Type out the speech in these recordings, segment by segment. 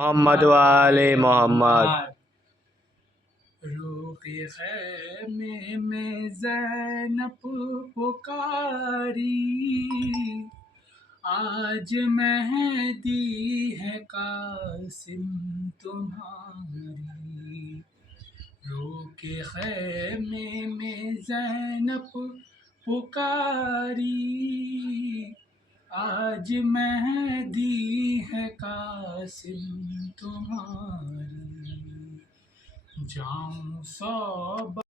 محمد وآل محمد۔ روح خیمے میں زینب پکاری، آج مہدی ہے قاسم تمہاری۔ روح کے خیمے میں زینب پکاری، آج مہدی ہے قاسم تمہاری۔ جاؤں صوبہ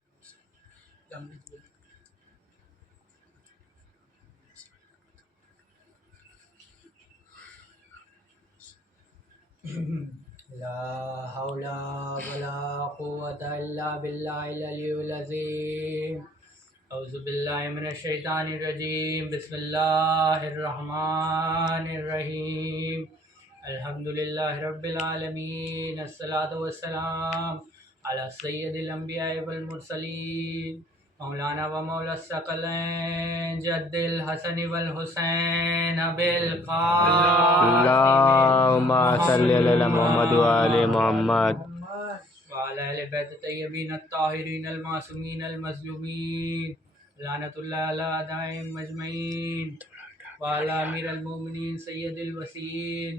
لا حول ولا قوة إلا بالله العلي العظيم۔ اعوذ باللہ من الشیطان الرجیم، بسم اللہ الرحمن الرحیم۔ الحمد للہ رب العالمین، الصلاۃ والسلام علی سید الانبیاء والمرسلین، مولانا و مولا الثقلین جد الحسن والحسین بالقاسم اللہم صلی علی محمد وآل محمد۔ وعلى اہل بیت الطیبین الطاہرین المعصومین المظلومین، لعنت اللہ علی اعدائهم اجمعین، وعلى امیر المومنین سید الوسیین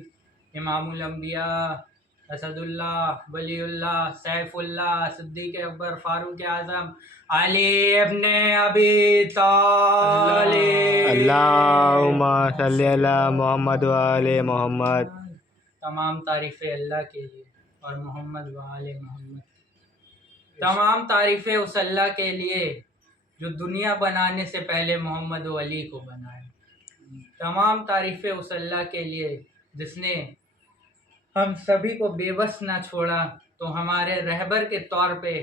امام الانبیاء اسد اللہ ولی اللہ سیف اللہ صدیق اکبر فاروق اعظم علی ابن ابی طالب۔ اللہم صلی علی محمد وآل محمد۔ تمام تعریفیں اللہ کے لیے اور محمد و آل محمد۔ تمام تعریفیں اس اللہ کے لیے جو دنیا بنانے سے پہلے محمد و علی کو بنائے۔ تمام تعریفیں اس اللہ کے لیے جس نے ہم سبھی کو بے بس نہ چھوڑا تو ہمارے رہبر کے طور پہ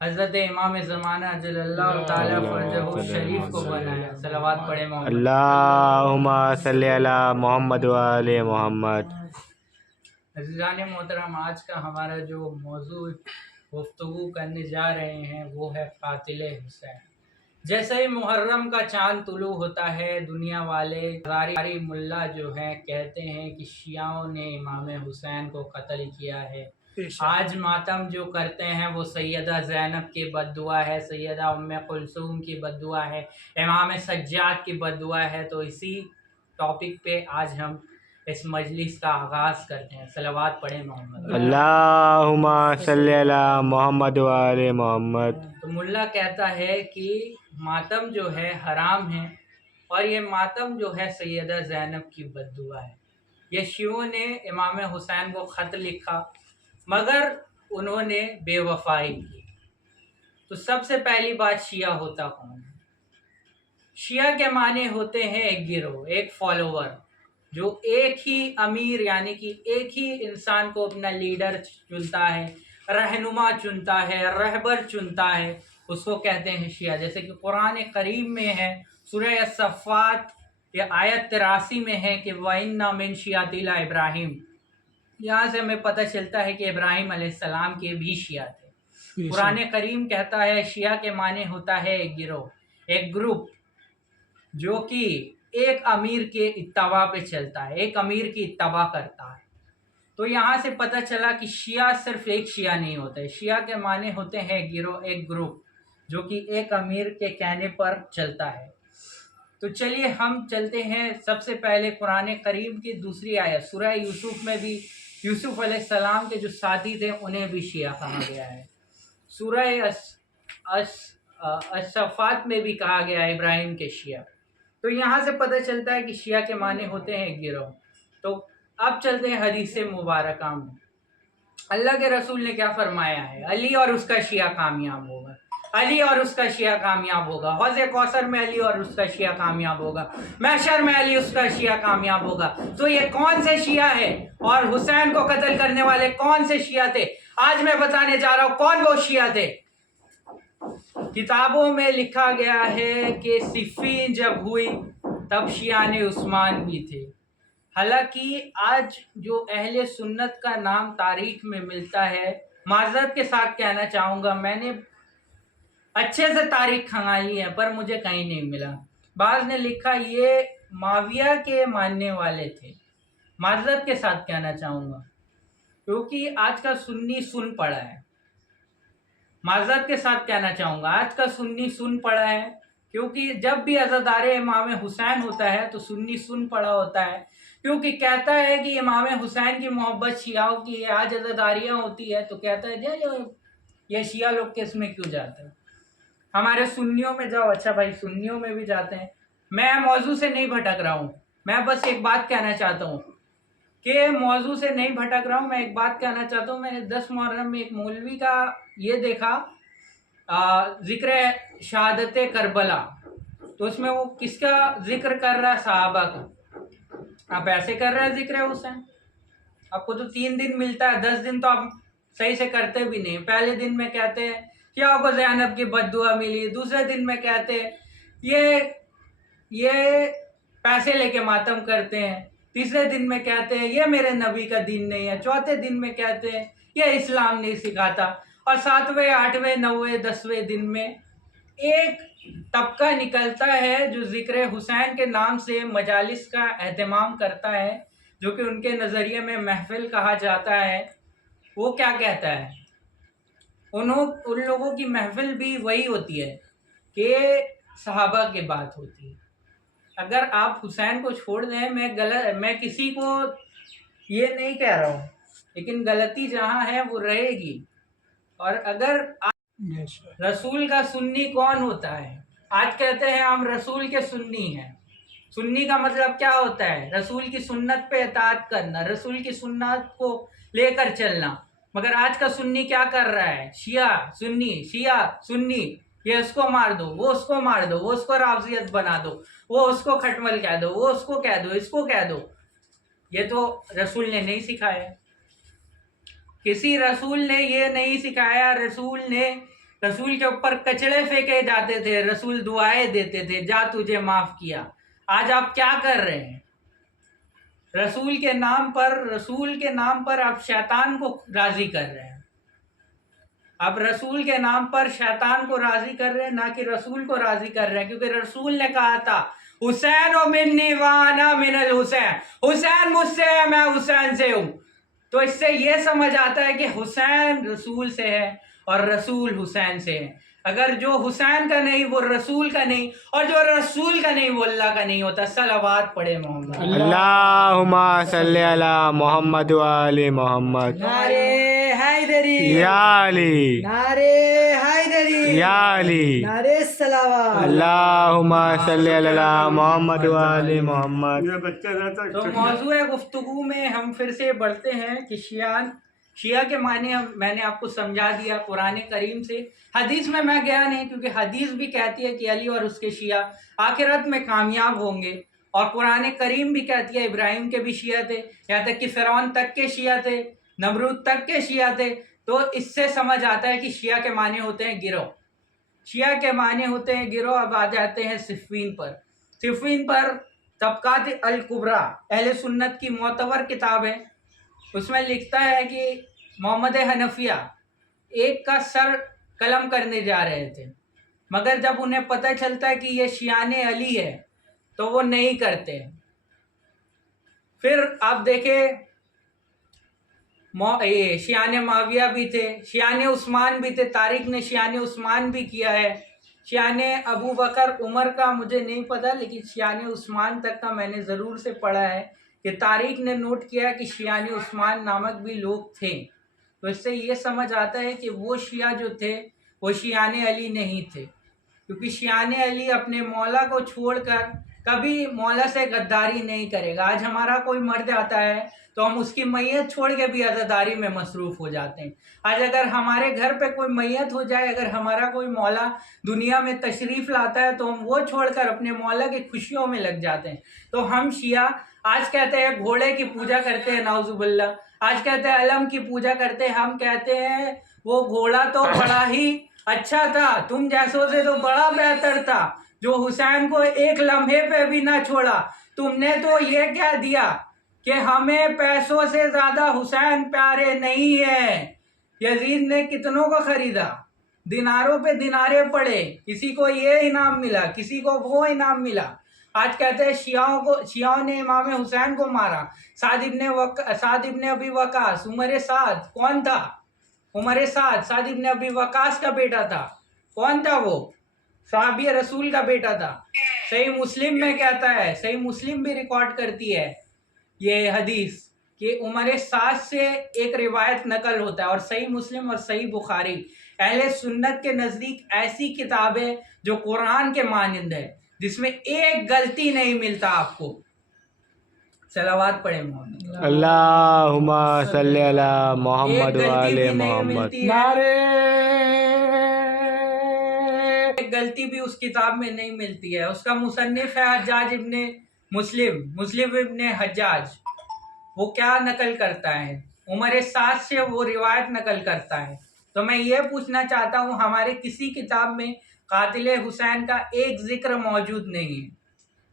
حضرت امام زمانہ جل اللہ تعالیٰ فرجہ شریف کو بنایا۔ صلوات پڑھے محمد۔ اللہم صلی علی محمد وآل محمد۔ عزیزان محترم، آج کا ہمارا جو موضوع گفتگو کرنے جا رہے ہیں وہ ہے قاتل حسین۔ جیسے ہی محرم کا چاند طلوع ہوتا ہے، دنیا والے ہزاری ملا جو ہیں کہتے ہیں کہ شیعوں نے امام حسین کو قتل کیا ہے۔ آج ماتم جو کرتے ہیں وہ سیدہ زینب کی بد دعا ہے، سیدہ ام کلثوم کی بد دعا ہے، امام سجاد کی بد دعا ہے۔ تو اسی ٹاپک پہ آج ہم اس مجلس کا آغاز کرتے ہیں۔ صلوات پڑھیں محمد۔ اللہم صلی علی محمد وآل محمد۔ تو ملا کہتا ہے کہ ماتم جو ہے حرام ہے، اور یہ ماتم جو ہے سیدہ زینب کی بد دعا ہے۔ یہ شیعوں نے امام حسین کو خط لکھا مگر انہوں نے بے وفائی کی۔ تو سب سے پہلی بات، شیعہ ہوتا کون ہے؟ شیعہ کے معنی ہوتے ہیں ایک گروہ، ایک فالوور، جو ایک ہی امیر یعنی کہ ایک ہی انسان کو اپنا لیڈر چنتا ہے، رہنما چنتا ہے، رہبر چنتا ہے، اس کو کہتے ہیں شیعہ۔ جیسے کہ قرآن کریم میں ہے، سورہ الصفات یہ آیت 83 میں ہے کہ وَإِنَّ مِن شِيَعَتِنَا ابراہیم۔ یہاں سے ہمیں پتہ چلتا ہے کہ ابراہیم علیہ السلام کے بھی شیعہ تھے۔ قرآن کریم کہتا ہے شیعہ کے معنی ہوتا ہے ایک گروہ، ایک گروپ جو کہ ایک امیر کے اتباع پہ چلتا ہے، ایک امیر کی اتباع کرتا ہے۔ تو یہاں سے پتہ چلا کہ شیعہ صرف ایک شیعہ نہیں ہوتا ہے، شیعہ کے معنی ہوتے ہیں ایک گروہ، ایک گروپ جو کہ ایک امیر کے کہنے پر چلتا ہے۔ تو چلیے ہم چلتے ہیں سب سے پہلے قرآن کریم کی دوسری آیت، سورہ یوسف میں بھی یوسف علیہ السلام کے جو ساتھی تھے انہیں بھی شیعہ کہا گیا ہے۔ سورہ الصفات میں بھی کہا گیا ہے ابراہیم کے شیعہ۔ تو یہاں سے پتہ چلتا ہے کہ شیعہ کے معنی ہوتے ہیں ایک گروہ۔ تو اب چلتے ہیں حدیث مبارکہ میں۔ اللہ کے رسول نے کیا فرمایا ہے؟ علی اور اس کا شیعہ کامیاب ہوگا، علی اور اس کا شیعہ کامیاب ہوگا، حوض کوثر میں علی اور اس کا شیعہ کامیاب ہوگا، محشر میں علی اس کا شیعہ کامیاب ہوگا۔ تو یہ کون سے شیعہ ہے اور حسین کو قتل کرنے والے کون سے شیعہ تھے؟ آج میں بتانے جا رہا ہوں کون وہ شیعہ تھے۔ کتابوں میں لکھا گیا ہے کہ صفین جب ہوئی تب شیعان عثمان بھی تھے۔ حالانکہ آج جو اہل سنت کا نام تاریخ میں ملتا ہے، معذرت کے ساتھ کہنا چاہوں گا میں نے اچھے سے تاریخ کھنگالی ہے پر مجھے کہیں نہیں ملا۔ بعض نے لکھا یہ معاویہ کے ماننے والے تھے، معذرت کے ساتھ کہنا چاہوں گا۔ کیونکہ آج کا سنی سن پڑا ہے، معذرت کے ساتھ کہنا چاہوں گا، آج کا سنی سن پڑا ہے، کیونکہ جب بھی عزادار امام حسین ہوتا ہے تو سنی سن پڑا ہوتا ہے، کیونکہ کہتا ہے کہ امام حسین کی محبت شیعوں کی ہے، آج عزاداریاں ہوتی ہے تو کہتا ہے جی یہ شیعہ لوگ کس میں کیوں جاتے ہیں، ہمارے سنیوں میں جاؤ۔ اچھا بھائی، سنیوں میں بھی جاتے ہیں، میں موضوع سے نہیں بھٹک رہا ہوں، میں بس ایک بات کہنا چاہتا ہوں کہ موضوع سے نہیں بھٹک رہا ہوں، میں ایک بات کہنا چاہتا ہوں۔ میں نے 10 محرم میں ایک مولوی کا یہ دیکھا ذکر شہادت کربلا، تو اس میں وہ کس کا ذکر کر رہا ہے؟ صحابہ کا۔ آپ ایسے کر رہے ہیں ذکر حسین؟ آپ کو تو 3 دن ملتا ہے، 10 دن تو آپ صحیح سے کرتے بھی نہیں۔ پہلے دن میں کہتے ہیں کہ آپ کو زینب کی بد دعا ملی، دوسرے دن میں کہتے ہیں یہ پیسے لے کے ماتم کرتے ہیں، تیسرے دن میں کہتے ہیں یہ میرے نبی کا دین نہیں ہے، چوتھے دن میں کہتے ہیں یہ اسلام نہیں سکھاتا، اور 7ویں 8ویں 9ویں 10ویں دن میں ایک طبقہ نکلتا ہے جو ذکر حسین کے نام سے مجالس کا اہتمام کرتا ہے، جو کہ ان کے نظریے میں محفل کہا جاتا ہے۔ وہ کیا کہتا ہے؟ ان لوگوں کی محفل بھی وہی ہوتی ہے کہ صحابہ کی بات ہوتی ہے۔ اگر آپ حسین کو چھوڑ دیں، میں کسی کو یہ نہیں کہہ رہا ہوں، لیکن غلطی جہاں ہے وہ رہے گی۔ اور اگر رسول کا سنی کون ہوتا ہے؟ آج کہتے ہیں ہم رسول کے سنی ہیں۔ سنی کا مطلب کیا ہوتا ہے؟ رسول کی سنت پہ اطاعت کرنا، رسول کی سنت کو لے کر چلنا۔ مگر آج کا سنی کیا کر رہا ہے؟ شیعہ سنی، یہ اس کو مار دو، وہ اس کو مار دو، وہ اس کو رافضیت بنا دو، وہ اس کو کھٹمل کہہ دو، وہ اس کو کہہ دو، اس کو کہہ دو۔ یہ تو رسول نے نہیں سکھایا، کسی رسول نے یہ نہیں سکھایا۔ رسول کے اوپر کچڑے پھینکے جاتے تھے، رسول دعائیں دیتے تھے، جا تجھے معاف کیا۔ آج آپ کیا کر رہے ہیں؟ رسول کے نام پر آپ شیطان کو راضی کر رہے ہیں، آپ رسول کے نام پر شیطان کو راضی کر رہے ہیں، نہ کہ رسول کو راضی کر رہے ہیں، کیونکہ رسول نے کہا تھا حسین و منی وانا من الحسین، حسین مجھ سے ہے، میں حسین سے ہوں۔ تو اس سے یہ سمجھ آتا ہے کہ حسین رسول سے ہے اور رسول حسین سے ہے۔ اگر جو حسین کا نہیں وہ رسول کا نہیں، اور جو رسول کا نہیں وہ اللہ کا نہیں ہوتا۔ صلوات پڑھے محمد۔ اللہم صلی علی محمد و آل محمد۔ نعرے حیدری، یا علی، نعرے حیدری، یا علی، نعرے صلوات۔ اللہم صلی علی محمد و آل محمد۔ تو موضوع گفتگو میں ہم پھر سے بڑھتے ہیں کہ شیعہ کے معنی میں نے آپ کو سمجھا دیا قرآن کریم سے۔ حدیث میں گیا نہیں، کیونکہ حدیث بھی کہتی ہے کہ علی اور اس کے شیعہ آخرت میں کامیاب ہوں گے، اور قرآن کریم بھی کہتی ہے ابراہیم کے بھی شیعہ تھے، یہاں تک کہ فرعون تک کے شیعہ تھے، نمرود تک کے شیعہ تھے۔ تو اس سے سمجھ آتا ہے کہ شیعہ کے معنی ہوتے ہیں گروہ، شیعہ کے معنی ہوتے ہیں گروہ۔ اب آ جاتے ہیں صفین پر۔ صفین پر طبقات الکبریٰ اہل سنت کی معتبر کتاب ہے، اس میں لکھتا ہے کہ محمد حنفیہ ایک کا سر قلم کرنے جا رہے تھے، مگر جب انہیں پتہ چلتا ہے کہ یہ شیعان علی ہے تو وہ نہیں کرتے۔ پھر آپ دیکھیں شیعان معاویہ بھی تھے، شیعان عثمان بھی تھے، تاریخ نے شیعان عثمان بھی کیا ہے، شیعان ابو بکر عمر کا مجھے نہیں پتہ، لیکن شیعان عثمان تک کا میں نے ضرور سے پڑھا ہے کہ تاریخ نے نوٹ کیا کہ شیعان عثمان نامک بھی لوگ تھے۔ تو اس سے یہ سمجھ آتا ہے کہ وہ شیعہ جو تھے وہ شیعان علی نہیں تھے، کیونکہ شیعان علی اپنے مولا کو چھوڑ کر کبھی مولا سے غداری نہیں کرے گا۔ آج ہمارا کوئی مرد آتا ہے تو ہم اس کی میت چھوڑ کے بھی عزاداری میں مصروف ہو جاتے ہیں۔ آج اگر ہمارے گھر پہ کوئی میت ہو جائے، اگر ہمارا کوئی مولا دنیا میں تشریف لاتا ہے تو ہم وہ چھوڑ کر اپنے مولا کی خوشیوں میں لگ جاتے ہیں۔ تو ہم شیعہ آج کہتے ہیں گھوڑے کی پوجا کرتے ہیں، نعوذ باللہ، آج کہتے ہیں علم کی پوجا کرتے ہیں۔ ہم کہتے ہیں وہ گھوڑا تو بڑا ہی اچھا تھا، تم جیسوں سے تو بڑا بہتر تھا، جو حسین کو ایک لمحے پہ بھی نہ چھوڑا۔ تم نے تو یہ کہہ دیا کہ ہمیں پیسوں سے زیادہ حسین پیارے نہیں ہیں۔ یزید نے کتنوں کو خریدا، دیناروں پہ دینارے پڑے، کسی کو یہ انعام ملا، کسی کو وہ انعام ملا، آج کہتے ہیں شیعوں نے امام حسین کو مارا. سعد ابن ابی وقاص عمر سعد کون تھا؟ عمر سعد ابن ابی وقاص کا بیٹا تھا. کون تھا وہ؟ صحابی رسول کا بیٹا تھا. صحیح مسلم میں کہتا ہے، صحیح مسلم بھی ریکارڈ کرتی ہے یہ حدیث کہ عمر سعد سے ایک روایت نقل ہوتا ہے. اور صحیح مسلم اور صحیح بخاری اہل سنت کے نزدیک ایسی کتاب ہے جو قرآن کے مانند ہے، جس میں ایک غلطی نہیں ملتا آپ کو. صلوات پڑھیں محمد. اللہم صلی علی محمد ایک غلطی وآل بھی نہیں محمد. ملتی ہے، نعرے ایک غلطی بھی اس کتاب میں نہیں ملتی ہے. اس کا مصنف ہے حجاج ابن مسلم ابن حجاج. وہ کیا نقل کرتا ہے؟ عمر سعد سے وہ روایت نقل کرتا ہے. تو میں یہ پوچھنا چاہتا ہوں، ہمارے کسی کتاب میں قاتل حسین کا ایک ذکر موجود نہیں ہے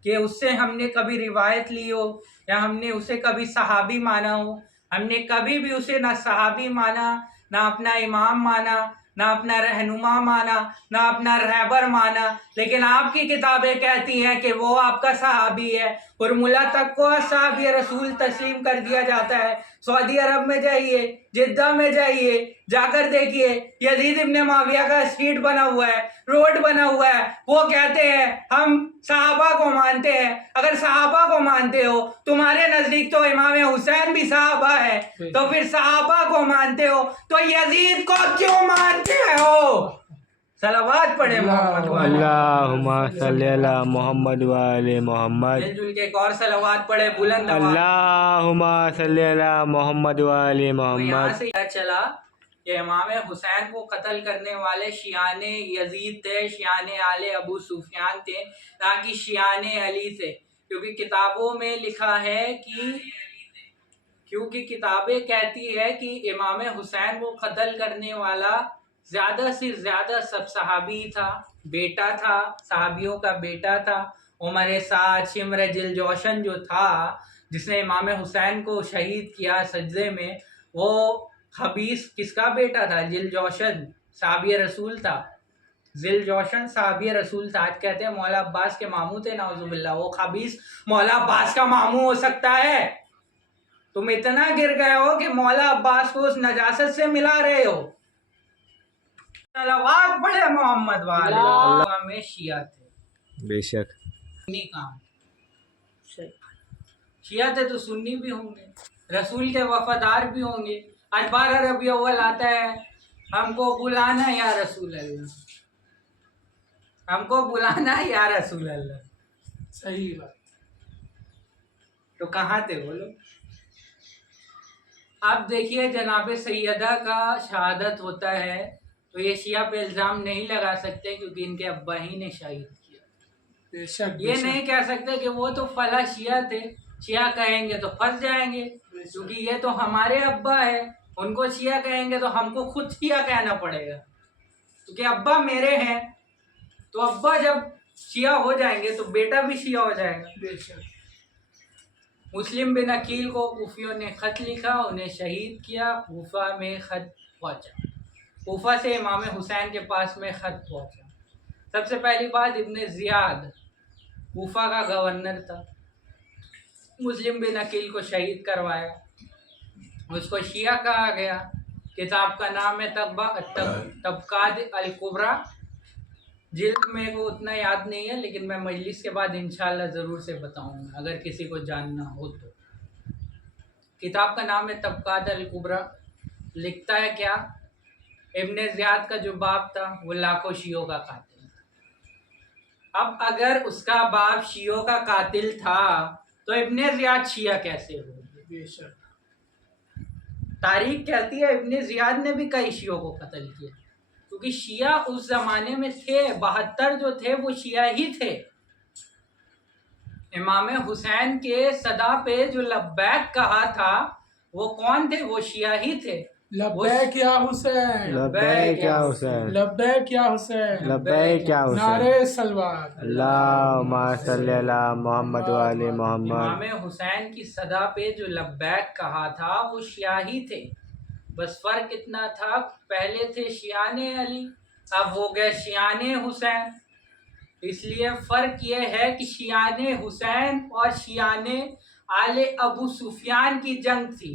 کہ اس سے ہم نے کبھی روایت لی ہو یا ہم نے اسے کبھی صحابی مانا ہو. ہم نے کبھی بھی اسے نہ صحابی مانا، نہ اپنا امام مانا، نہ اپنا رہنما مانا، نہ اپنا رہبر مانا. لیکن آپ کی کتابیں کہتی ہیں کہ وہ آپ کا صحابی ہے. اور ملا تک کو صحابی رسول تسلیم کر دیا جاتا ہے. سعودی عرب میں جائیے، جدہ میں جائیے، جا کر دیکھیے یزید ابن معاویہ کا اسٹریٹ بنا ہوا ہے، روڈ بنا ہوا ہے. وہ کہتے ہیں ہم صحابہ کو مانتے ہیں. اگر صحابہ کو مانتے ہو، تمہارے نزدیک تو امام حسین بھی صحابہ ہے، تو پھر صحابہ کو مانتے ہو تو یزید کو کیوں مانتے ہو؟ صلوات پڑھے محمد والے. اللہم صلی علی محمد وآل محمد. مل جل کے ایک اور صلوات پڑھے بلند آواز. اللہم صلی علی محمد وآل تو یہاں محمد. سے پتہ چلا کہ امام حسین کو قتل کرنے والے شیعان یزید تھے، شیعان آل ابو سفیان تھے، نہ کہ شیعان علی تھے. کیونکہ کتابوں میں لکھا ہے کیونکہ کتابیں کہتی ہے کہ امام حسین کو قتل کرنے والا زیادہ سے زیادہ سب صحابی تھا، بیٹا تھا، صحابیوں کا بیٹا تھا. عمر سعد شمر جل جوشن جو تھا جس نے امام حسین کو شہید کیا سجدے میں، وہ خبیث کس کا بیٹا تھا؟ جل جوشن صحابی رسول تھا. ذل جوشن صحابی رسول تھا. آج کہتے ہیں مولا عباس کے ماموں تھے، نعوذ باللہ. وہ خبیث مولا عباس کا ماموں ہو سکتا ہے؟ تم اتنا گر گئے ہو کہ مولا عباس کو اس نجاست سے ملا رہے ہو. صلوات پڑھے محمد والے. اللہ میں شیعہ تھے، بے شک. سنی کام شیعہ تھے تو سنی بھی ہوں گے، رسول کے وفادار بھی ہوں گے. آج 12 ربیع اول آتا ہے، ہم کو بلانا یا رسول اللہ، ہم کو بلانا یا رسول اللہ. صحیح بات. تو کہاں تھے وہ لوگ؟ اب دیکھیے جناب سیدہ کا شہادت ہوتا ہے تو یہ شیعہ پہ الزام نہیں لگا سکتے کیونکہ ان کے ابا ہی نے شہید کیا. بے شک بے یہ شک. نہیں کہہ سکتے کہ وہ تو فلاں شیعہ تھے، شیعہ کہیں گے تو پھنس جائیں گے کیونکہ یہ تو ہمارے ابا ہے. ان کو شیعہ کہیں گے تو ہم کو خود شیعہ کہنا پڑے گا کیونکہ ابا میرے ہیں. تو ابا جب شیعہ ہو جائیں گے تو بیٹا بھی شیعہ ہو جائے گا. بے شک. مسلم بن عقیل کو کوفیوں نے خط لکھا، انہیں شہید کیا. کوفہ میں خط پہنچا، کوفہ سے امام حسین کے پاس میں خط پہنچا. سب سے پہلی بات، ابن زیاد کوفہ کا گورنر تھا. مسلم بن عقیل کو شہید کروایا، اس کو شیعہ کہا گیا. کتاب کا نام ہے طبقات الکبریٰ. جلد میں کو اتنا یاد نہیں ہے لیکن میں مجلس کے بعد انشاءاللہ ضرور سے بتاؤں گا اگر کسی کو جاننا ہو تو. کتاب کا نام ہے طبقات الکبریٰ. لکھتا ہے کیا؟ ابن زیاد کا جو باپ تھا وہ لاکھوں شیعوں کا قاتل تھا. اب اگر اس کا باپ شیعوں کا قاتل تھا تو ابن زیاد شیعہ کیسے ہو؟ بے شک. تاریخ کہتی ہے ابن زیاد نے بھی کئی شیعوں کو قتل کیا کیونکہ شیعہ اس زمانے میں تھے. 72 جو تھے وہ شیعہ ہی تھے. امام حسین کے صدا پہ جو لبیک کہا تھا وہ کون تھے؟ وہ شیعہ ہی تھے. لبیک یا حسین، لبیک یا حسین، لبیک یا حسین، لبیک یا حسین. نعرے سلوات. اللہم صلی علی محمد وآل محمد. امام حسین کی صدا پہ جو لبیک کہا تھا وہ شیعہ ہی تھے. بس فرق اتنا تھا، پہلے تھے شیعان علی، اب ہو گئے شیعان حسین. اس لیے فرق یہ ہے کہ شیعان حسین اور شیعان آل ابو سفیان کی جنگ تھی.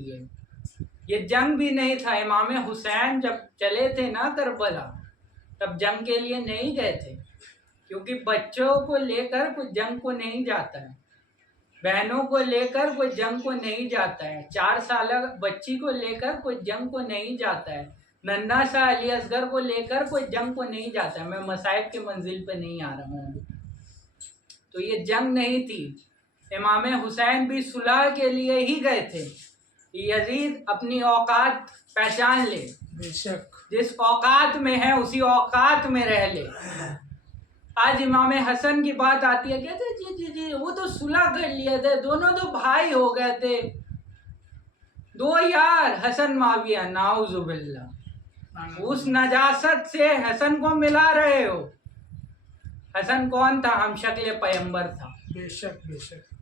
یہ جنگ بھی نہیں تھا. امام حسین جب چلے تھے نا کربلا تب جنگ کے لیے نہیں گئے تھے، کیونکہ بچوں کو لے کر کوئی جنگ کو نہیں جاتا ہے، بہنوں کو لے کر کوئی جنگ کو نہیں جاتا ہے، 4 سالہ بچی کو لے کر کوئی جنگ کو نہیں جاتا ہے، ننھا سا علی اصغر کو لے کر کوئی جنگ کو نہیں جاتا ہے. میں مصائب کی منزل پہ نہیں آ رہا ہوں. تو یہ جنگ نہیں تھی. امام حسین بھی صلح کے لیے ہی گئے تھے. یزید اپنی اوقات پہچان لے، بے شک جس اوقات میں ہے اسی اوقات میں رہ لے. آج امام حسن کی بات آتی ہے، کہتے ہیں جی وہ تو صلح کر لیے تھے، دونوں تو بھائی ہو گئے تھے، 2 یار حسن معاویہ. نعوذ باللہ، اس نجاست سے حسن کو ملا رہے ہو. حسن کون تھا؟ ہم شکل پیغمبر تھا. بے شک بے شک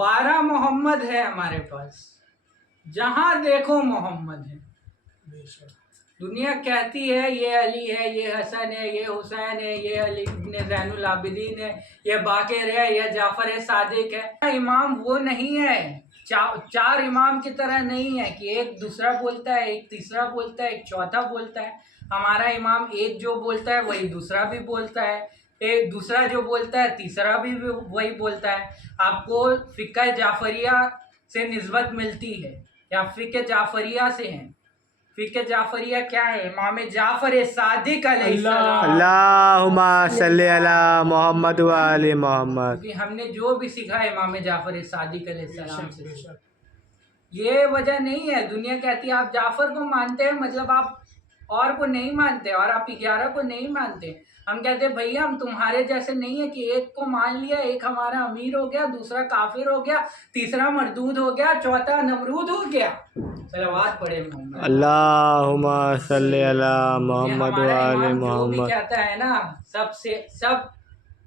12 محمد ہے ہمارے پاس، جہاں دیکھو محمد ہے. بے شک دنیا کہتی ہے یہ علی ہے، یہ حسن ہے، یہ حسین ہے، یہ علی ابن زین العابدین ہے، یہ باقر ہے، یہ جعفر صادق ہے. امام وہ نہیں ہے، 4 امام کی طرح نہیں ہے کہ ایک دوسرا بولتا ہے، ایک تیسرا بولتا ہے، ایک چوتھا بولتا ہے. ہمارا امام ایک جو بولتا ہے وہی دوسرا بھی بولتا ہے، ایک دوسرا جو بولتا ہے تیسرا بھی وہی بولتا ہے. آپ کو فقہ جعفریہ سے نسبت ملتی ہے یا فقہ جعفریہ سے ہیں. فقہ جعفریہ کیا ہے؟ امام جعفر صادق علیہ السلام. اللہم صلی علی محمد و آل محمد. کیونکہ ہم نے جو بھی سیکھا ہے امام جعفر صادق علیہ بے السلام شک سے. بے شک یہ وجہ نہیں ہے. دنیا کہتی ہے آپ جعفر کو مانتے ہیں مطلب آپ اور کو نہیں مانتے، اور آپ 11 کو نہیں مانتے. ہم کہتے ہیں بھئی ہم تمہارے جیسے نہیں ہیں کہ ایک کو مان لیا، ایک ہمارا امیر ہو گیا، دوسرا کافر ہو گیا، تیسرا مردود ہو گیا، چوتھا نمرود ہو گیا. صلوات پڑھے محمد. اللہم صلی علی یہ محمد و ہمارا آل امام جو بھی محمد. کہتا ہے نا سب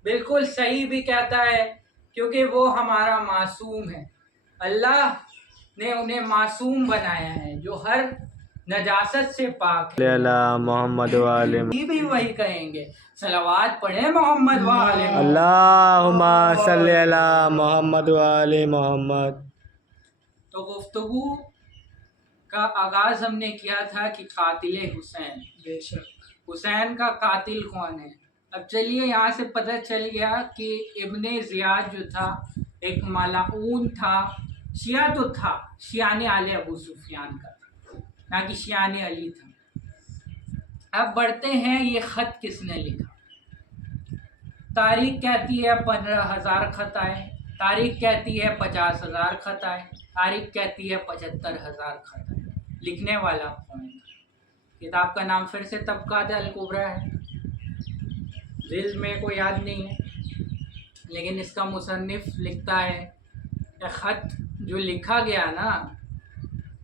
بالکل صحیح بھی کہتا ہے، کیونکہ وہ ہمارا معصوم ہے. اللہ نے انہیں معصوم بنایا ہے جو ہر نجاست سے پاک صلی ہے. علی محمد و آل محمد. یہ بھی وہی کہیں گے. صلوات پڑھے محمد و آل محمد. اللہم صلی علی محمد و آل محمد. تو گفتگو کا آغاز ہم نے کیا تھا کہ قاتل حسین، بے شک حسین کا قاتل کون ہے. اب چلیے یہاں سے پتہ چل گیا کہ ابن زیاد جو تھا ایک ملعون تھا. شیعہ تو تھا، شیعان آل ابو سفیان کا تھا، نہ کہ شیعان علی تھا. اب بڑھتے ہیں، یہ خط کس نے لکھا؟ تاریخ کہتی ہے 15,000 خط آئے، تاریخ کہتی ہے 50,000 خط آئے، تاریخ کہتی ہے 75,000 خط آئے. لکھنے والا کون ہے؟ کتاب کا نام پھر سے طبقات الکبریٰ ہے، ذیل میں کو یاد نہیں ہے، لیکن اس کا مصنف لکھتا ہے کہ خط جو لکھا گیا نا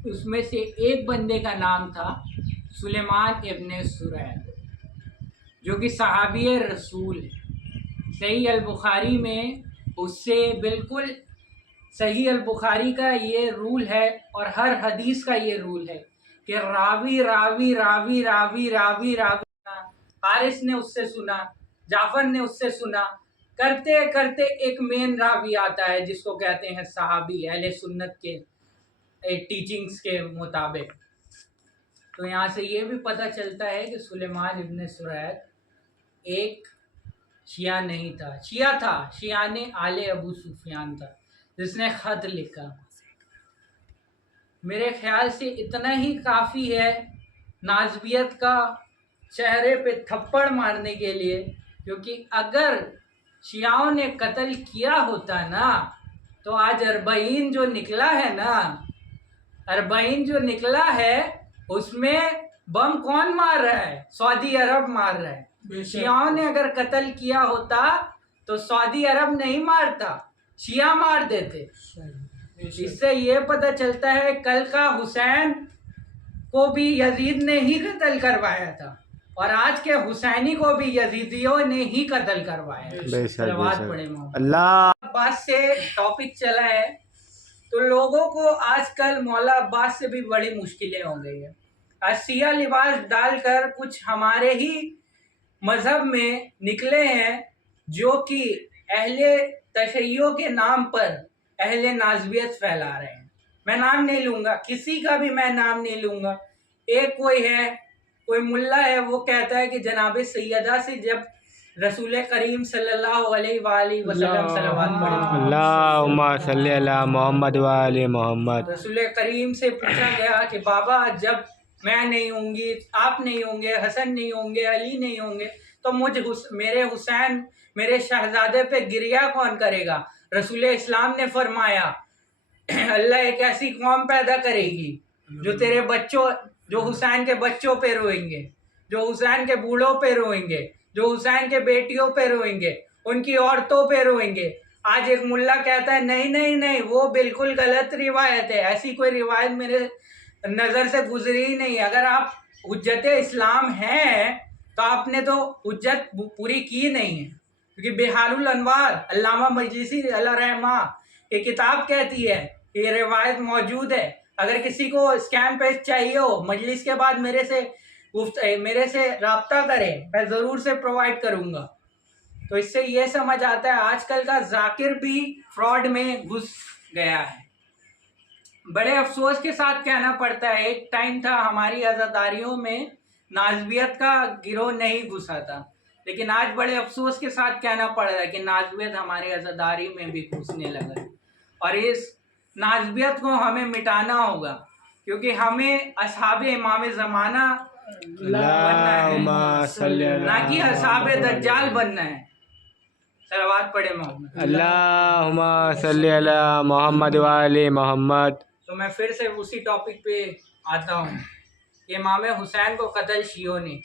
اس میں سے ایک بندے کا نام تھا سلیمان ابن سرید، جو کہ صحابی رسول ہے. صحیح البخاری میں اس سے بالکل صحیح البخاری کا یہ رول ہے اور ہر حدیث کا یہ رول ہے کہ راوی راوی راوی راوی راوی راوی حارث نے اس سے سنا، جعفر نے اس سے سنا، کرتے کرتے ایک مین راوی آتا ہے جس کو کہتے ہیں صحابی اہل سنت کے ٹیچنگز کے مطابق. تو یہاں سے یہ بھی پتہ چلتا ہے کہ سلیمان ابن سرید ایک شیعہ نہیں تھا، شیعہ تھا، شیعان آل ابو سفیان تھا جس نے خط لکھا. میرے خیال سے اتنا ہی کافی ہے نازبیت کا چہرے پہ تھپڑ مارنے کے لیے، کیونکہ اگر شیعوں نے قتل کیا ہوتا نا تو آج 40 جو نکلا ہے نا، 40 جو نکلا ہے اس میں بم کون مار رہا ہے؟ سعودی عرب مار رہا ہے. بے شک شیعوں نے اگر قتل کیا ہوتا تو سعودی عرب نہیں مارتا، شیعہ مار دیتے. بے اس شک سے یہ پتہ چلتا ہے کل کا حسین کو بھی یزید نے ہی قتل کروایا تھا اور آج کے حسینی کو بھی یزیدیوں نے ہی قتل کروایا. بے شک بے صلوات شک. پڑھے محمد. اللہ عباس سے ٹاپک چلا ہے تو لوگوں کو آج کل مولا عباس سے بھی بڑی مشکلیں ہو گئی ہیں. سیاہ لباس ڈال کر کچھ ہمارے ہی مذہب میں نکلے ہیں جو کہ اہل تشیع کے نام پر اہل نازبیت پھیلا رہے ہیں. میں نام نہیں لوں گا، کسی کا بھی میں نام نہیں لوں گا. ایک کوئی ملا ہے، وہ کہتا ہے کہ جناب سیدہ سے جب رسول کریم صلی اللہ علیہ وآلہ وسلم صلوات پڑھیں. اللہم صلی علی محمد وآل محمد. رسول کریم سے پوچھا گیا کہ بابا جب میں نہیں ہوں گی، آپ نہیں ہوں گے، حسن نہیں ہوں گے، علی نہیں ہوں گے، تو میرے حسین، میرے شہزادے پہ گریہ کون کرے گا؟ رسول اسلام نے فرمایا اللہ ایک ایسی قوم پیدا کرے گی جو حسین کے بچوں پہ روئیں گے، جو حسین کے بوڑھوں پہ روئیں گے، جو حسین کے بیٹیوں پہ روئیں گے، ان کی عورتوں پہ روئیں گے. آج ایک ملا کہتا ہے نہیں وہ بالکل غلط روایت ہے، ایسی کوئی روایت میرے نظر سے گزری ہی نہیں. اگر آپ حجت اسلام ہیں تو آپ نے تو حجت پوری کی نہیں ہے، کیونکہ بحار الانوار علامہ مجلسی علیہ رحمہ یہ کتاب کہتی ہے کہ یہ روایت موجود ہے. اگر کسی کو اسکین پیج چاہیے ہو مجلس کے بعد میرے سے رابطہ کرے، میں ضرور سے پرووائڈ کروں گا. تو اس سے یہ سمجھ آتا ہے آج کل کا ذاکر بھی فراڈ میں گھس گیا ہے. بڑے افسوس کے ساتھ کہنا پڑتا ہے ایک ٹائم تھا ہماری عزاداریوں میں نازبیت کا گروہ نہیں گھسا تھا، لیکن آج بڑے افسوس کے ساتھ کہنا پڑ رہا ہے کہ نازبیت ہماری عزاداری میں بھی گھسنے لگا ہے. اور اس نازبیت کو ہمیں مٹانا ہوگا، کیونکہ ہمیں اصحاب امام زمانہ اللہم صلی علی نہ کہ اصحاب دجال بننا ہے. صلوات پڑھے محمد. اللہم صلی علی محمد وآل محمد. تو میں پھر سے اسی ٹاپک پہ آتا ہوں کہ امام حسین کو قتل شیعوں نے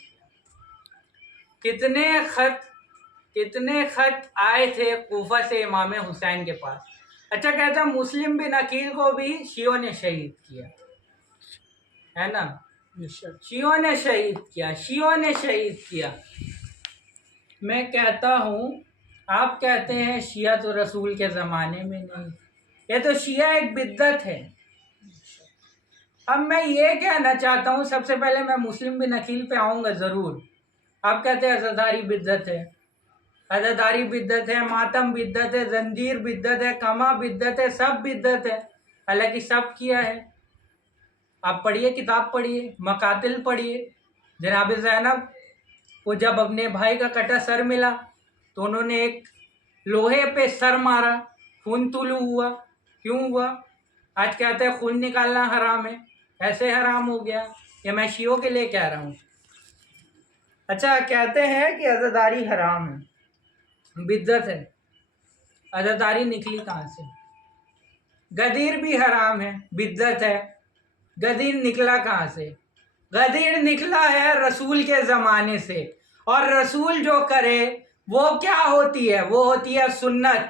کتنے خط آئے تھے کوفہ سے امام حسین کے پاس. اچھا کہتا مسلم بن عقیل کو بھی شیعوں نے شہید کیا ہے نا، شیعوں نے شہید کیا. میں کہتا ہوں آپ کہتے ہیں شیعہ تو رسول کے زمانے میں نہیں، یہ تو شیعہ ایک بدعت ہے. اب میں یہ کہنا چاہتا ہوں، سب سے پہلے میں مسلم بن عقیل پہ آؤں گا ضرور. آپ کہتے ہیں عزاداری بدعت ہے، عزاداری بدعت ہے، ماتم بدعت ہے، زنجیر بدعت ہے، کما بدعت ہے، سب بدعت ہے. حالانکہ سب کیا ہے. آپ پڑھیے، کتاب پڑھیے، مقاتل پڑھیے. جناب زینب کو جب اپنے بھائی کا کٹا سر ملا تو انہوں نے ایک لوہے پہ سر مارا، خون طلوع ہوا. کیوں ہوا؟ آج کہتے ہیں خون نکالنا حرام ہے. ایسے حرام ہو گیا کہ میں شیعوں کے لیے کہہ رہا ہوں. اچھا کہتے ہیں کہ عزاداری حرام ہے، بدعت ہے. عزاداری نکلی کہاں سے؟ غدیر بھی حرام ہے، بدعت ہے. غدیر نکلا کہاں سے؟ غدیر نکلا ہے رسول کے زمانے سے، اور رسول جو کرے وہ کیا ہوتی ہے؟ وہ ہوتی ہے سنت،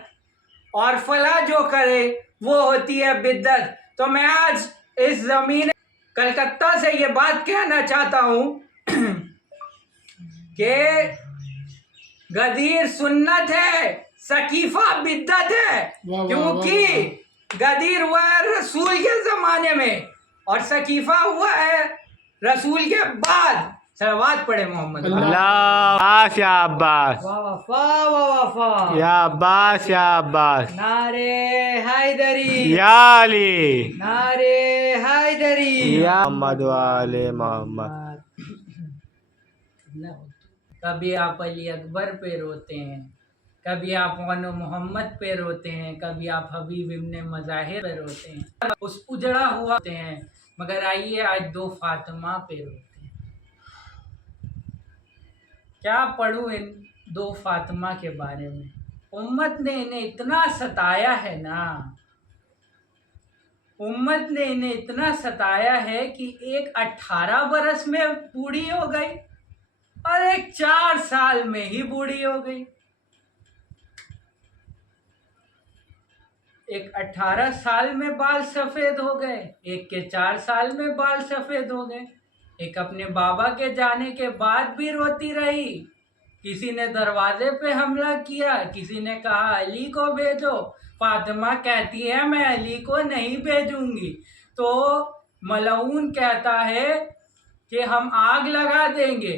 اور فلاں جو کرے وہ ہوتی ہے بدعت. تو میں آج اس زمین کلکتہ سے یہ بات کہنا چاہتا ہوں کہ غدیر سنت ہے، سقیفہ بدعت ہے. کیونکہ غدیر ہوا ہے رسول کے زمانے میں اور سقیفہ ہوا ہے رسول کے بعد. صلوات پڑھے محمد. اللہ یا عباس، واہ یا عباس، یا عباس، نعرے حیدری، یا علی، نعرے حیدری، یا محمد وآل محمد. کبھی آپ علی اکبر پہ روتے ہیں، کبھی آپ غنو محمد پہ روتے ہیں، کبھی آپ حبیب ابن مظاہر پہ روتے ہیں، اس اجڑا ہوا ہوتے ہیں. مگر آئیے آج دو فاطمہ پہ روتے ہیں. کیا پڑھوں ان دو فاطمہ کے بارے میں؟ امت نے انہیں اتنا ستایا ہے نا، امت نے انہیں اتنا ستایا ہے کہ ایک 18 برس میں بوڑھی ہو گئی اور ایک 4 سال میں ہی بوڑھی ہو گئی. ایک 18 سال میں بال سفید ہو گئے، ایک کے 4 سال میں بال سفید ہو گئے. ایک اپنے بابا کے جانے کے بعد بھی روتی رہی. کسی نے دروازے پہ حملہ کیا، کسی نے کہا علی کو بھیجو. فاطمہ کہتی ہے میں علی کو نہیں بھیجوں گی. تو ملعون کہتا ہے کہ ہم آگ لگا دیں گے.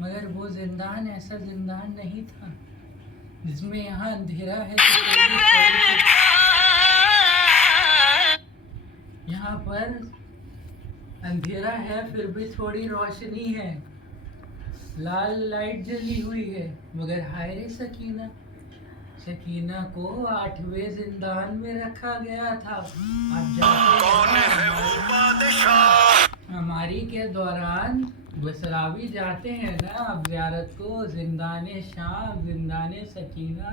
مگر وہ زندان ایسا زندان نہیں تھا جس میں یہاں اندھیرا ہے تو پھر بھی یہاں پر اندھیرا ہے پھر بھی تھوڑی روشنی ہے، لال لائٹ جلی ہوئی ہے، مگر ہائے رے سکینہ، سکینہ کو 8ویں زندان میں رکھا گیا تھا۔ اب ہماری کے دوران بسراوی جاتے ہیں نا، اب زیارت کو زندان شام، زندان سکینہ،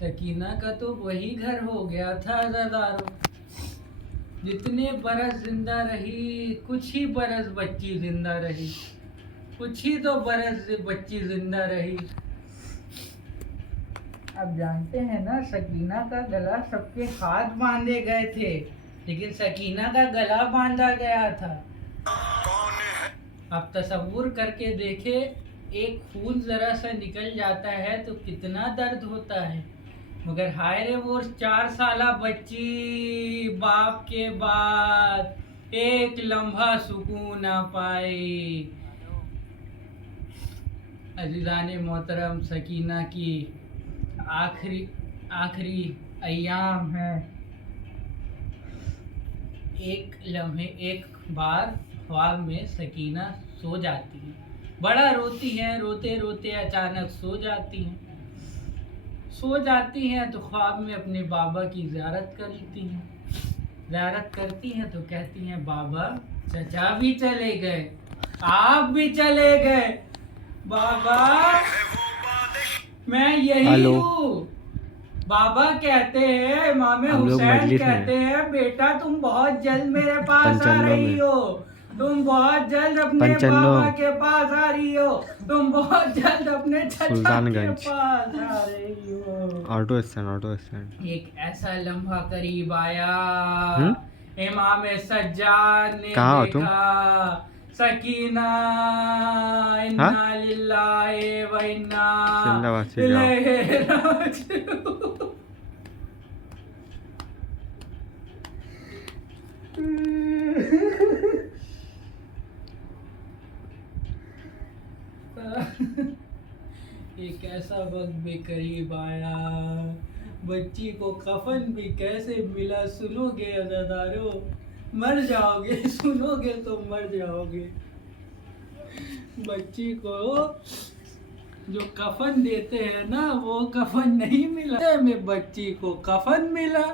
سکینہ کا تو وہی گھر ہو گیا تھا عزادارو۔ جتنے برس زندہ رہی، کچھ ہی برس بچی زندہ رہی، کچھ ہی تو برس بچی زندہ رہی۔ اب جانتے ہیں نا سکینہ کا گلا سب کے ہاتھ باندھے گئے تھے، لیکن سکینہ کا گلا باندھا گیا تھا۔ اب تصور کر کے دیکھے، ایک خون ذرا سا نکل جاتا ہے تو کتنا درد ہوتا ہے، مگر ہائے رے وہ 4 سالہ بچی باپ کے بعد ایک لمحہ سکون نہ پائی۔ عزیزان محترم، سکینہ کی آخری ایام ہے۔ ایک لمحے، ایک بار خواب میں سکینہ سو جاتی ہے، بڑا روتی ہے، روتے روتے اچانک سو جاتی ہیں تو خواب میں اپنے بابا کی زیارت کرتی ہیں تو کہتی ہیں بابا چچا بھی چلے گئے، آپ بھی چلے گئے، بابا میں یہی ہوں۔ بابا کہتے ہیں، امام حسین کہتے ہیں بیٹا تم بہت جلد میرے پاس آ رہی ہو، تم بہت جلد اپنے بابا کے پاس آ رہی ہو، تم بہت جلد اپنے چچا کے پاس آ رہی ہو۔ آٹو اسٹینڈ ایک ایسا لمحہ قریب آیا، امام سجاد نے دیکھا سکینہ، انا للہ و انا الیہ راجعون۔ ایک ایسا وقت بھی قریب آیا، بچی کو کفن بھی کیسے ملا، سنو گے عزادارو، مر جاؤ گے، سنو گے تو مر جاؤ گے۔ بچی کو جو کفن دیتے ہیں نا، وہ کفن نہیں ملا، میں بچی کو کفن ملا۔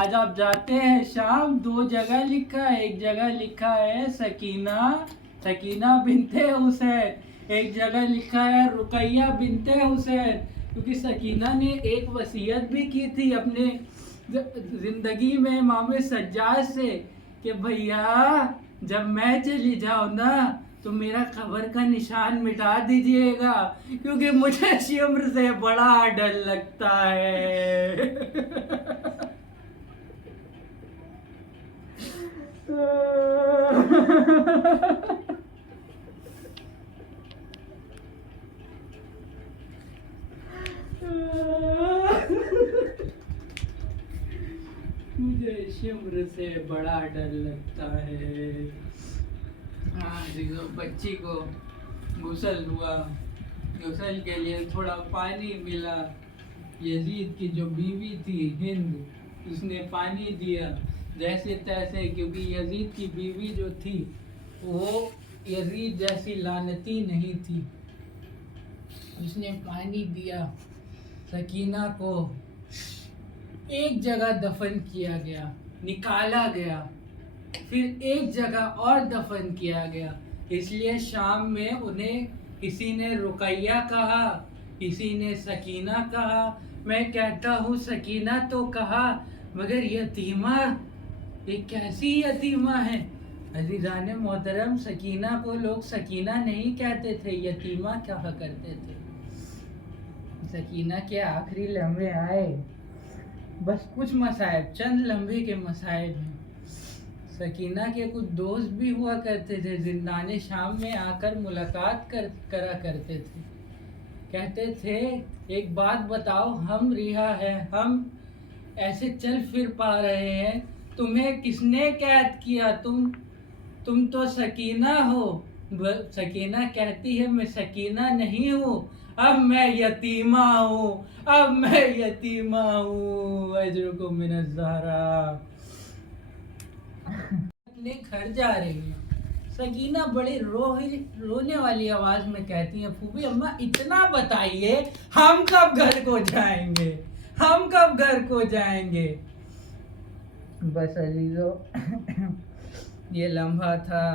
آج آپ جاتے ہیں شام، 2 جگہ لکھا ہے، ایک جگہ لکھا ہے سکینہ بنت حسین، ایک جگہ لکھا ہے رقیہ بنت حسین، کیونکہ سکینہ نے ایک وصیت بھی کی تھی اپنے زندگی میں امام سجاد سے کہ بھیا جب میں چلی جاؤں نا تو میرا قبر کا نشان مٹا دیجئے گا، کیونکہ مجھے شمر سے بڑا ڈر لگتا ہے۔ مجھے شمر سے بڑا ڈر لگتا ہے۔ بچی کو غسل ہوا، غسل کے لیے تھوڑا پانی ملا، یزید کی جو بیوی تھی ہند، اس نے پانی دیا جیسے تیسے، کیونکہ یزید کی بیوی جو تھی وہ یزید جیسی لعنتی نہیں تھی، اس نے پانی دیا۔ سکینہ کو ایک جگہ دفن کیا گیا، نکالا گیا، پھر ایک جگہ اور دفن کیا گیا، اس لیے شام میں انہیں کسی نے رقیہ کہا، کسی نے سکینہ کہا، میں کہتا ہوں سکینہ تو کہا، مگر یتیمہ یہ کیسی یتیمہ ہے؟ عزیزان محترم، سکینہ کو لوگ سکینہ نہیں کہتے تھے، یتیمہ کہا کرتے تھے۔ سکینہ کے آخری لمحے آئے، بس کچھ مصائب، چند لمحے کے مصائب ہیں۔ سکینہ کے کچھ دوست بھی ہوا کرتے تھے، زندان شام میں آ کر ملاقات کرا کرتے تھے، کہتے تھے ایک بات بتاؤ، ہم رہا ہیں، ہم ایسے چل پھر پا رہے ہیں، تمہیں کس نے قید کیا؟ تم تو سکینہ ہو، سکینہ کہتی ہے میں سکینہ نہیں ہوں، اب میں یتیمہ ہوں، اب میں یتیمہ ہوں، اجرکم من الزہرا۔ اپنے گھر جا رہی ہیں، سکینہ بڑی رونے والی آواز میں کہتی ہیں پھوپھی اماں اتنا بتائیے ہم کب گھر کو جائیں گے، ہم کب گھر کو جائیں گے۔ بس عزیزو یہ لمحہ تھا،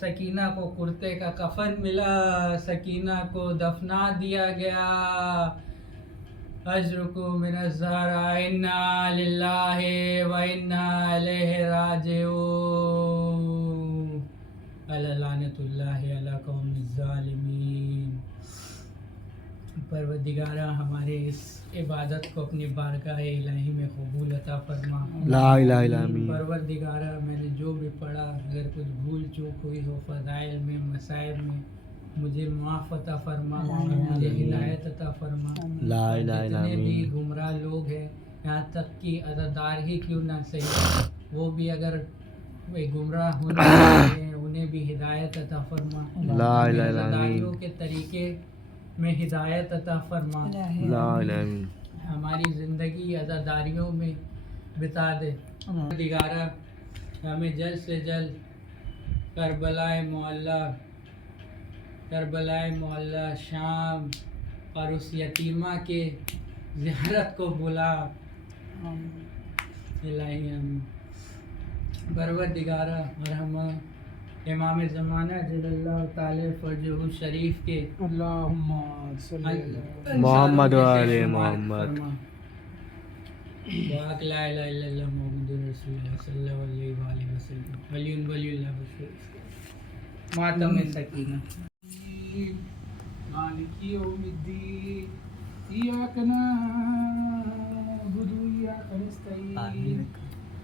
سکینہ کو کرتے کا کفن ملا، سکینہ کو دفنا دیا گیا۔ اجرکم من الزہرا، انا للہ و انا الیہ راجعون، لعنت اللہ علی قوم الظالمین۔ پروردگارہ ہمارے اس عبادت کو اپنی بارگاہ الہی میں قبول عطا فرما۔ لا الہ الا آمین۔ پروردگارہ میں نے جو بھی پڑھا اگر کچھ بھول چوک ہوئی ہو فضائل میں مسائل میں مجھے معاف عطا فرما، مجھے ہدایت عطا فرما۔ لا الہ الا جتنے بھی آمین۔ گمراہ لوگ ہیں یہاں تک کہ عزادار ہی کیوں نہ صحیح وہ بھی اگر گمراہ ہونے والے ہیں انہیں بھی ہدایت عطا فرما۔ لا الہ الا آمین۔ عزاداریوں کے طریقے میں ہدایت عطا فرما۔ لا الہ الا آمین۔ ہماری زندگی عزاداریوں میں بتا دے۔ پروردگارہ ہمیں جلد سے جلد کربلائے معلیٰ شام اور اس یتیمہ کے زیارت کو بلا۔ الہی آمین۔ پروردگارہ مرحمہ امام زمانہ جل اللہ تعالی فرجہ شریف کے اللہم صلی اللہ محمد و آل محمد۔ واق لا الہ الا اللہ محمد رسول اللہ صلی اللہ علیہ وآلہ وسلم، ولی اللہ وشریف۔ ماتم سکینہ۔ مالک یوم الدین، ایاک نعبد و ایاک نستعین،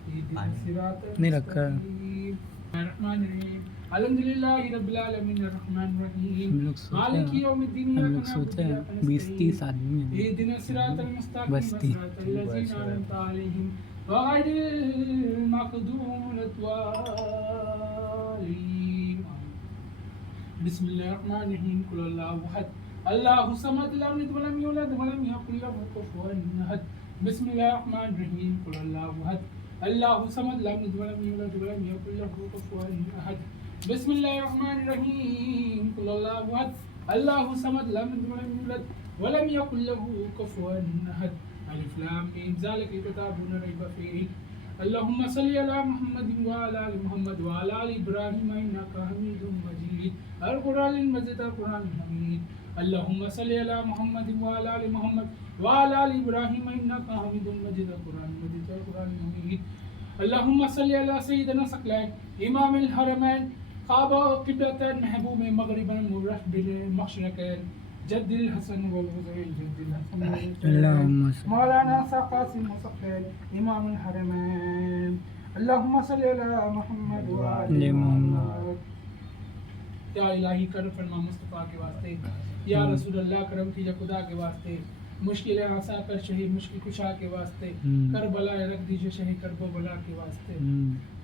اہدنا الصراط المستقیم، الرحمن الرحیم، الحمدللہ رب العالمین، الرحمن الرحیم، مالک یوم الدین، ایاک نعبد و ایاک نستعین، اہدنا الصراط المستقیم، صراط الذین انعمت علیہم غیر المغضوب علیہم بسم اللہ الرحمن الرحیم، قل اللہ احد اللہ الصمد لم یلد ولم یولد ولم یکن له کفوا احد، بسم اللہ الرحمن الرحیم، قل اللہ احد اللہ الصمد لم یلد ولم یولد ولم یکن له کفوا احد، بسم اللہ الرحمن الرحیم، قل اللہ احد اللہ الصمد لم یلد ولم یولد ولم یکن له کفوا احد، الف لام میم ذالک الکتاب لا ریب فیہ، اللہم صلی علی محمد وعلی آل محمد وعلی آل ابراہیم انک حمید مجید، القرآن المجید القرآن الحمید، اللہم صلی علی محمد وعلی آل محمد وعلی آل ابراہیم انک حمید مجید، القرآن المجید القرآن الحمید، اللہم صلی علی سیدنا ثقلین امام الحرمین کعبہ قبلتین محبوب مغربا مرشد مشرقین جد الحسن والحسین جد الحسن مولانا قاسم ثقلین امام الحرمین، اللہم صلی علی محمد وعلی محمد۔ یا الہی کرم فرما مصطفیٰ کے واسطے، یا رسول اللہ کرم کیجئے خدا کے واسطے، مشکلیں آسان کر شہید مشکل کشا کے واسطے، کربلا رکھ دیجئے شہید کرب و بلا کے واسطے،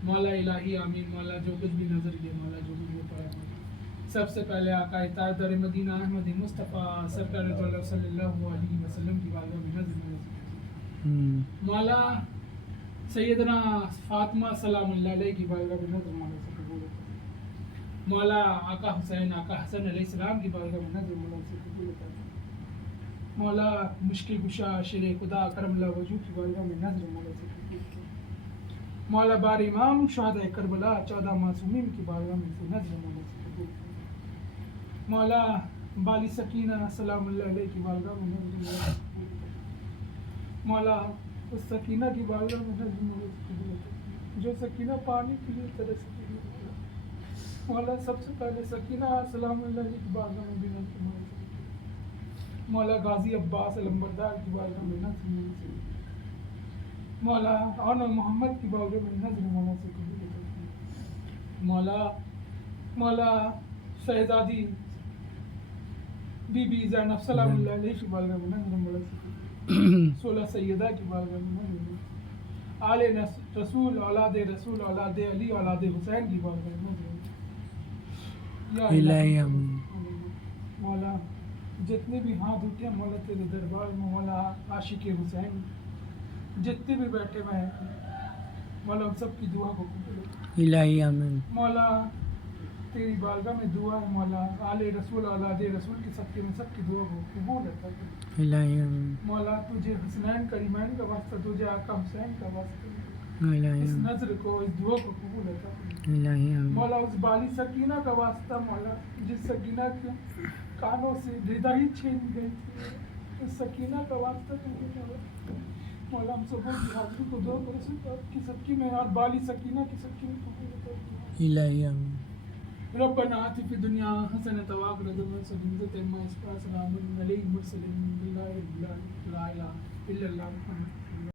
مولا الہی آمین۔ مولا جو کچھ بھی نظر دے، مولا جو کچھ بھی پڑھا، سب سے پہلے آقا تاجدار مدینہ احمد مصطفیٰ سرکار صلی اللہ علیہ وسلم کی بارگاہ میں نظر مولا سیدنا فاطمہ سلام اللہ علیہ کی بارگاہ میں نظر مولا سے قبول کرے، مولا آقا حسین آقا حسن علیہ السلام کی بارگاہ میں نظر مولا سے قبول کرے، مولا مشکل کشا شیر خدا کرم اللہ وجود کی بارگاہ میں نظر مولا سے قبول کرے، مولا بار امام شہداء کربلا 14 معصومین کی بارگاہ میں سے نظر مولا سے قبول کرے، مولا بالی سکینہ سلام اللہ علیہ کی بارگاہ میں نظر مولا سے قبول کرے، مولا اس سکینہ کی بارگاہ میں نظر مولا سے قبول کرے جو سکینہ پانی کے لیے ترستی ہے، مولا سب سے پہلے سکینہ سلام اللہ علیہ کی بارگاہ میں بھی نظر مولا سے قبول کرے، مولا غازی عباس علمبردار کی بارگاہ میں نظر مولا سے قبول کرے، مولا آن محمد کی بارگاہ میں نظر مولا سے قبول کرے، مولا شہزادی بی بی زینب سلام اللہ علیہ کی بارگاہ میں نظر مولا سے قبول کرے، 16 سیدہ کی بارگاہ میں نظر، آل رسول اولاد رسول اولاد علی اولاد حسین کی بارگاہ میں نظر، یا الہی آمین۔ مولا جتنے بھی ہاتھ اٹھے مولا تیرے دربار میں مولا عاشق حسین جتنے بھی بیٹھے ہوئے ہیں مولا ان سب کی دعا کو قبول کر۔ الہی آمین۔ مولا تیری بارگاہ میں دعا ہے مولا آل رسول اولاد رسول کی سب کی دعا کو قبول عطا کر۔ الہی آمین۔ مولا تجھے حسنین کریمین کا واسطہ، تجھے آقا حسین کا واسطہ، الہی اس آمین۔ نظر کو اس دعا کو قبول عطا کر۔ الہی آمین۔ مولا اس بالی سکینہ کا واسطہ مولا جس سکینہ کے کانوں سے ردا ہی چھین گئی تھی، اس سکینہ کا واسطہ تجھے مولا ہم سبوں کی حاضری کو دعا کرو سب آپ کی سب کی میں اور بالی سکینہ کی سب کی میں قبول عطا کر۔ الہی آمین۔ ربنا آتی فی الدنیا حسنۃ وقنا عذاب النار سلام علیہ المرسلین لا الہ الا اللہ محمد